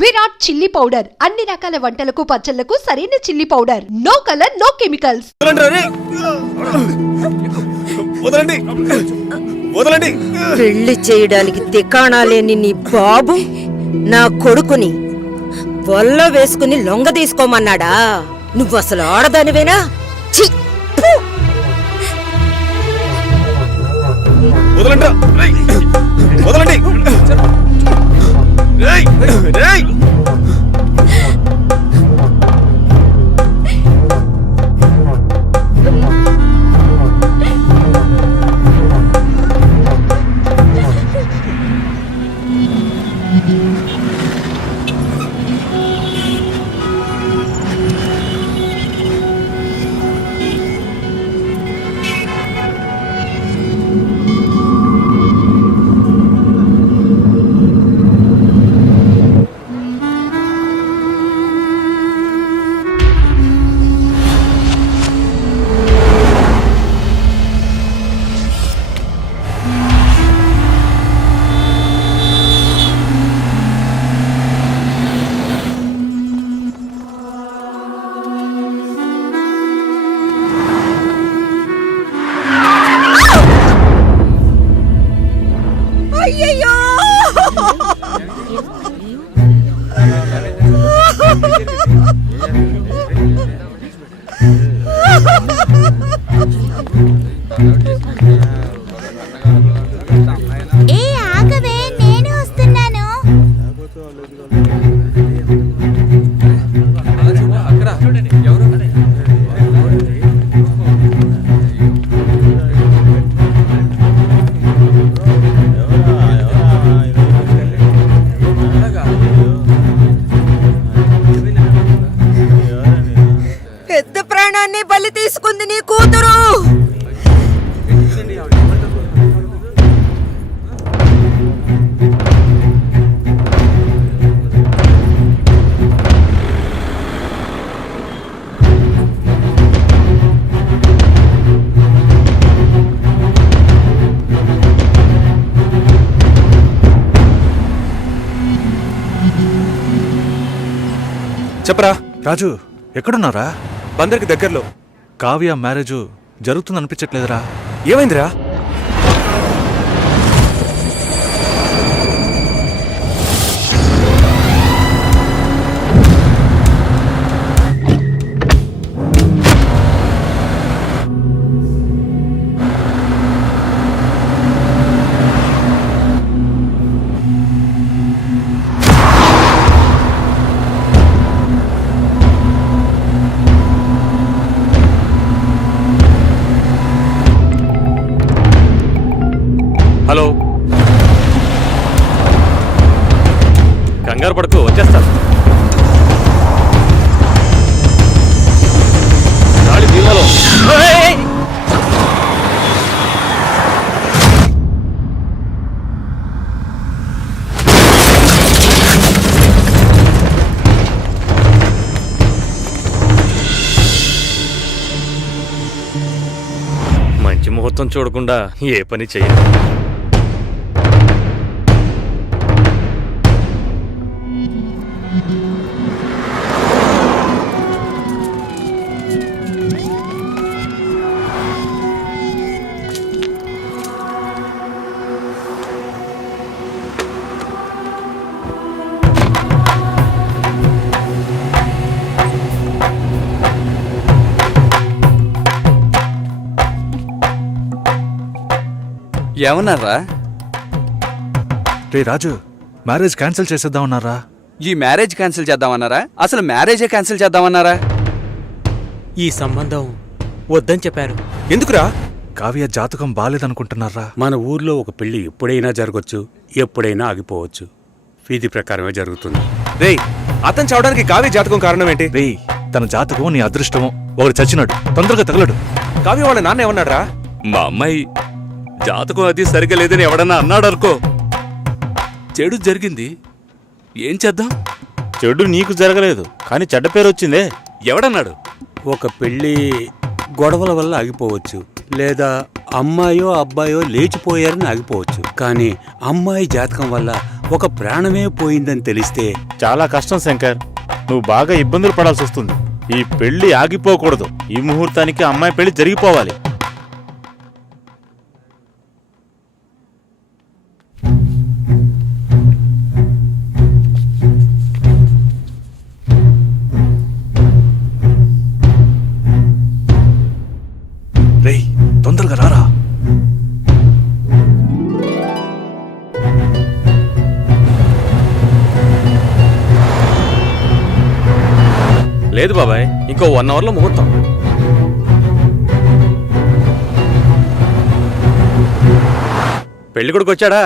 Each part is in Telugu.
విరాట్ చిల్లీ పౌడర్ అన్ని రకాల వంటలకు పచ్చళ్లకు సరైన chilli powder. No colour no chemicals. పెళ్లి చేయడానికి తికాణా లేని నీ బాబు నా కొడుకుని వల్ల వేసుకుని లొంగ తీసుకోమన్నాడా? నువ్వు అసలు ఆడదానివేనా? పెద్ద ప్రాణాన్ని బలి తీసుకుంది నీ కూతురు. చెప్పరా రాజు, ఎక్కడున్నారా? బందర్కి దగ్గరలో. కావ్య మ్యారేజ్ జరుగుతుందనిపించట్లేదురా. ఏమైందిరా? హలో, కంగారు పడుకో, వచ్చేస్తాను. గాలి దీవాలో. మంచి ముహూర్తం చూడకుండా ఏ పని చెయ్యను. ఏమన్నారా? రే రాజు, మ్యారేజ్ క్యాన్సిల్ చేసేద్దామన్నారా? ఈ మ్యారేజ్ క్యాన్సిల్ చేద్దామన్నారా? అసలు మ్యారేజే క్యాన్సిల్ చేద్దామన్నారా? ఈ సంబంధం వద్దని చెప్పారు. ఎందుకురా? కావ్య జాతకం బాలేదనుకుంటున్నారా? మన ఊర్లో ఒక పెళ్లి ఎప్పుడైనా జరగచ్చు, ఎప్పుడైనా ఆగిపోవచ్చు. విధి ప్రకారమే జరుగుతుంది. రేయ్, అతను చావడానికి కావ్య జాతకం కారణం ఏంటి? రే, తన జాతకం నీ అదృష్టమో. ఒకడు చచ్చినాడు, తొందరగా తగలడు. కావ్య వాళ్ళ నాన్న ఏమన్నాడ్రా? మా అమ్మాయి జాతకం అది సరిగా లేదని ఎవడన్నా అన్నాడనుకో, చెడు జరిగింది, ఏం చేద్దాం? చెడు నీకు జరగలేదు, కానీ చెడ్డ పేరు వచ్చిందే. ఎవడన్నాడు? ఒక పెళ్లి గొడవల వల్ల ఆగిపోవచ్చు, లేదా అమ్మాయో అబ్బాయో లేచిపోయారని ఆగిపోవచ్చు. కానీ అమ్మాయి జాతకం వల్ల ఒక ప్రాణమే పోయిందని తెలిస్తే చాలా కష్టం శంకర్. నువ్వు బాగా ఇబ్బందులు పడాల్సి వస్తుంది. ఈ పెళ్లి ఆగిపోకూడదు. ఈ ముహూర్తానికి అమ్మాయి పెళ్లి జరిగిపోవాలి. రేయ్, తొందరగా రారా. లేదు బాబాయ్, ఇంకో 1 అవర్లో ముహూర్తం. పెళ్లి కొడుకు వచ్చాడా?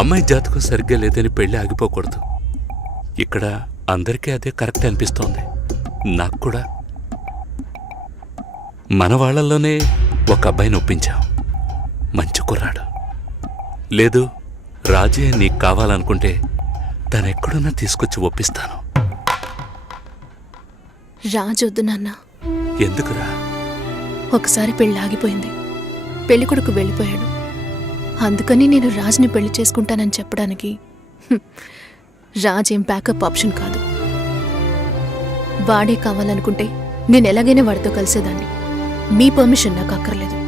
అమ్మాయి జాతకం సరిగ్గా లేదని పెళ్లి ఆగిపోకూడదు. ఇక్కడ అందరికీ అదే కరెక్ట్ అనిపిస్తోంది. నాకు కూడా. మన వాళ్ళల్లోనే ఒక అబ్బాయిని ఒప్పించాం. మంచి కుర్రాడు. లేదు, రాజే నీకు కావాలనుకుంటే తనెక్కడున్నా తీసుకొచ్చి ఒప్పిస్తాను. రాజొద్దు నాన్న. ఎందుకురా? ఒకసారి పెళ్ళి ఆగిపోయింది. పెళ్లి కొడుకు వెళ్ళిపోయాడు. అందుకని నేను రాజ్ని పెళ్లి చేసుకుంటానని చెప్పడానికి రాజ్ ఏం బ్యాకప్ ఆప్షన్ కాదు. వాడే కావాలనుకుంటే నేను ఎలాగైనా వాడితో కలిసేదాన్ని. మీ పర్మిషన్ నాకు అక్కర్లేదు.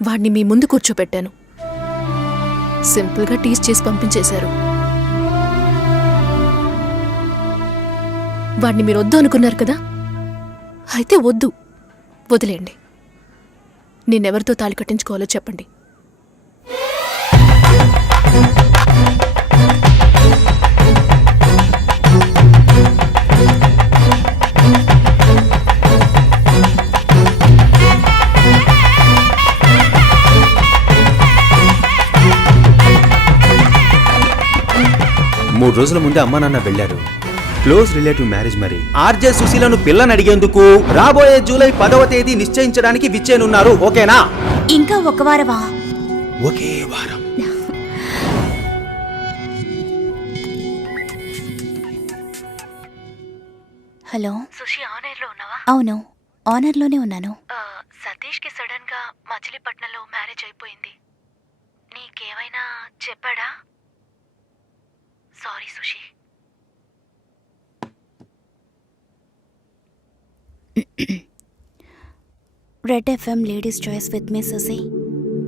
వాడిని మీ ముందు కూర్చోపెట్టాను. సింపుల్గా టీస్ చేసి పంపించేశారు. వాడిని మీరు వద్దు అనుకున్నారు కదా, అయితే వద్దు, వదిలేండి. నేనెవరితో తాళి కట్టించుకోవాలో చెప్పండి. మూడు రోజుల ముందే అమ్మా నాన్న వెళ్లారు. క్లోజ్ రిలేటివ్ మ్యారేజ్ మరి. ఆర్జే సుశీలను పిల్లని అడిగేందుకు రాబోయే జూలై 10వ తేదీ నిశ్చయించడానికి విచ్చేనున్నారు. ఓకేనా? ఇంకా ఒక వారమా? ఒకే వారం. హలో సుషి, ఆనర్లో ఉన్నావా? అవును, ఆనర్లోనే ఉన్నాను. సతీష్కి సడన్ గా మచిలీపట్నంలో మ్యారేజ్ అయిపోయింది. నీకేమైనా చెప్పాడా? Sorry Sushi. Red FM ladies choice with me Susi.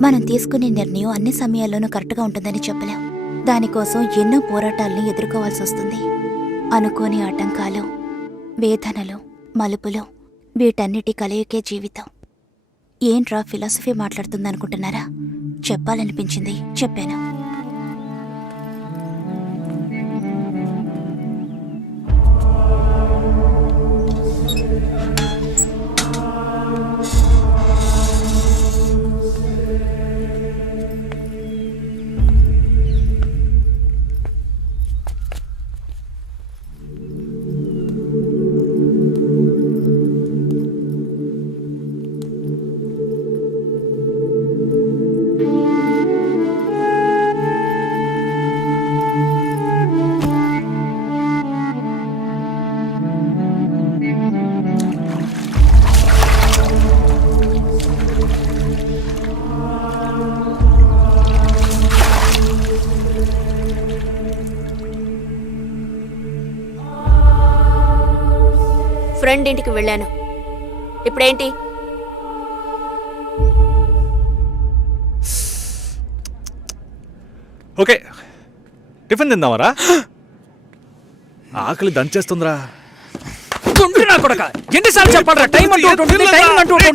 మనం తీసుకునే నిర్ణయం అన్ని సమయాల్లోనూ కరెక్ట్గా ఉంటుందని చెప్పలేం. దానికోసం ఎన్నో పోరాటాలను ఎదుర్కోవాల్సి వస్తుంది. అనుకోని ఆటంకాలు, వేదనలు, మలుపులు, వీటన్నిటి కలయికే జీవితం. ఏంట్రా ఫిలాసఫీ మాట్లాడుతుందనుకుంటున్నారా? చెప్పాలనిపించింది, చెప్పాను. ఫ్రెండ్ ఇంటికి వెళ్ళాను. ఇప్పుడేంటి? ఓకే టిఫిన్ తిందామరా ఆకలి దంచేస్తుందిరా ఎన్నిసార్లు చెప్పాలరా టైం అంటూ ఉంటుంది, టైం అంటూ ఉంటుంది.